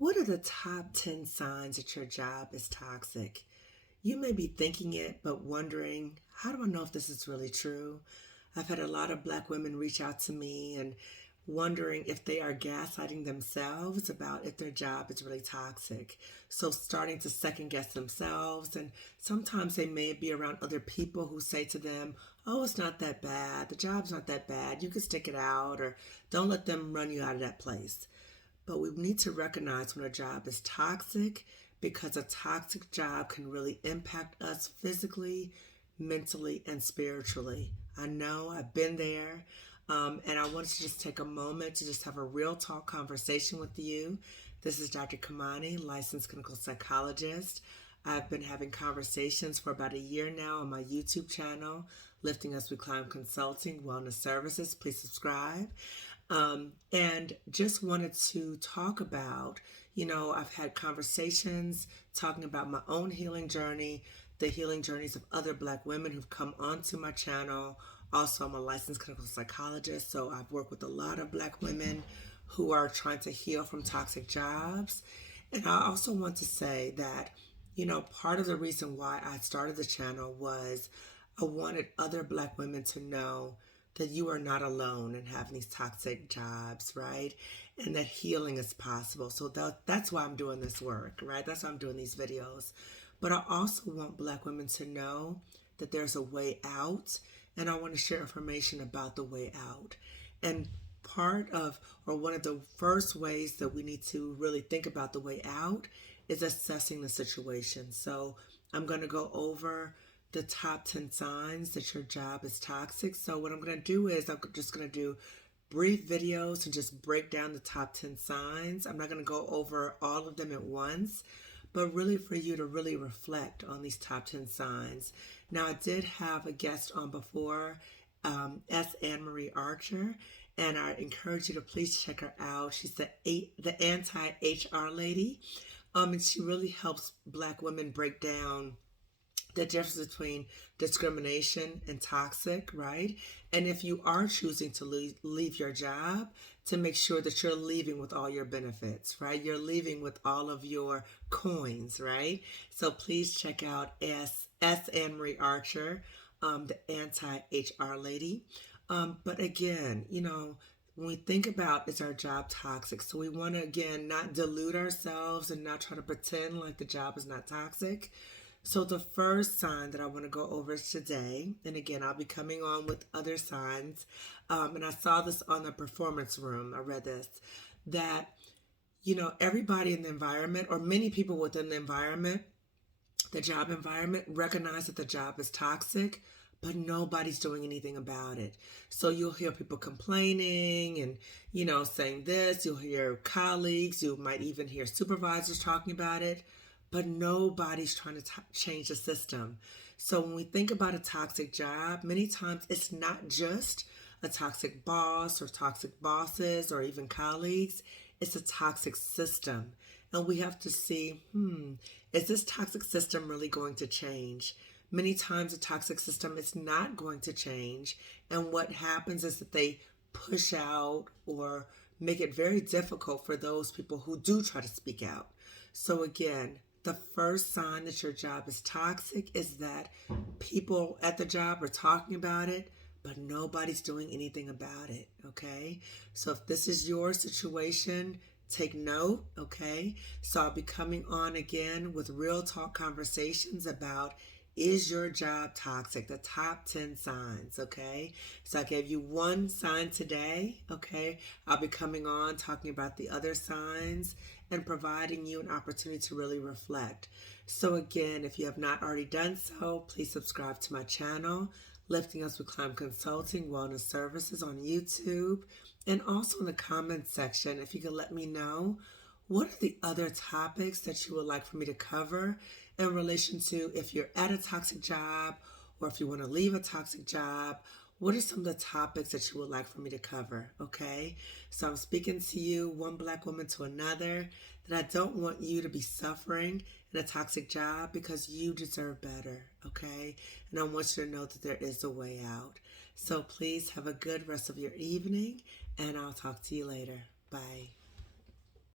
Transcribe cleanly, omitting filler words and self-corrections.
What are the top 10 signs that your job is toxic? You may be thinking it, but wondering, how do I know if this is really true? I've had a lot of Black women reach out to me and wondering if they are gaslighting themselves about if their job is really toxic. So, starting to second guess themselves, and sometimes they may be around other people who say to them, "Oh, it's not that bad. The job's not that bad. You can stick it out," or "Don't let them run you out of that place." But we need to recognize when a job is toxic because a toxic job can really impact us physically, mentally, and spiritually. I know I've been there. And I wanted to just take a moment to just have a real talk conversation with you. This is Dr. Kamani, licensed clinical psychologist. I've been having conversations for about a year now on my YouTube channel, Lifting As We Climb Consulting Wellness Services. Please subscribe. And just wanted to talk about, I've had conversations talking about my own healing journey, the healing journeys of other Black women who've come onto my channel. Also, I'm a licensed clinical psychologist, so I've worked with a lot of Black women who are trying to heal from toxic jobs. And I also want to say that, part of the reason why I started the channel was I wanted other Black women to know that you are not alone in having these toxic jobs, right? And that healing is possible. So that's why I'm doing this work, right? That's why I'm doing these videos. But I also want Black women to know that there's a way out, and I want to share information about the way out. And one of the first ways that we need to really think about the way out is assessing the situation. So I'm going to go over the top 10 signs that your job is toxic. So what I'm going to do is I'm just going to do brief videos and just break down the top 10 signs. I'm not going to go over all of them at once, but really for you to really reflect on these top 10 signs. Now, I did have a guest on before, S. Anne Marie Archer, and I encourage you to please check her out. She's the anti-HR lady, and she really helps Black women break down the difference between discrimination and toxic, right? And if you are choosing to leave your job, to make sure that you're leaving with all your benefits, right? You're leaving with all of your coins, right? So please check out S. Anne Marie Archer, the anti-HR lady. But again, when we think about is our job toxic, so we want to, again, not delude ourselves and not try to pretend like the job is not toxic. So the first sign that I want to go over today, and again, I'll be coming on with other signs, and I saw this on the performance room, I read this, that, everybody in the environment, or many people within the environment, the job environment, recognize that the job is toxic, but nobody's doing anything about it. So you'll hear people complaining and, saying this, you'll hear colleagues, you might even hear supervisors talking about it, but nobody's trying to change the system. So when we think about a toxic job, many times it's not just a toxic boss or toxic bosses or even colleagues. It's a toxic system. And we have to see, is this toxic system really going to change? Many times a toxic system is not going to change. And what happens is that they push out or make it very difficult for those people who do try to speak out. So again, the first sign that your job is toxic is that people at the job are talking about it, but nobody's doing anything about it, okay? So if this is your situation, take note, okay? So I'll be coming on again with real talk conversations about, is your job toxic? The top 10 signs, okay? So I gave you one sign today, okay? I'll be coming on talking about the other signs and providing you an opportunity to really reflect. So again, if you have not already done so, please subscribe to my channel, Lifting As We Climb Consulting Wellness Services on YouTube. And also in the comments section, if you could let me know, what are the other topics that you would like for me to cover in relation to if you're at a toxic job or if you want to leave a toxic job? What are some of the topics that you would like for me to cover, okay? So I'm speaking to you, one Black woman to another, that I don't want you to be suffering in a toxic job because you deserve better, okay? And I want you to know that there is a way out. So please have a good rest of your evening, and I'll talk to you later. Bye.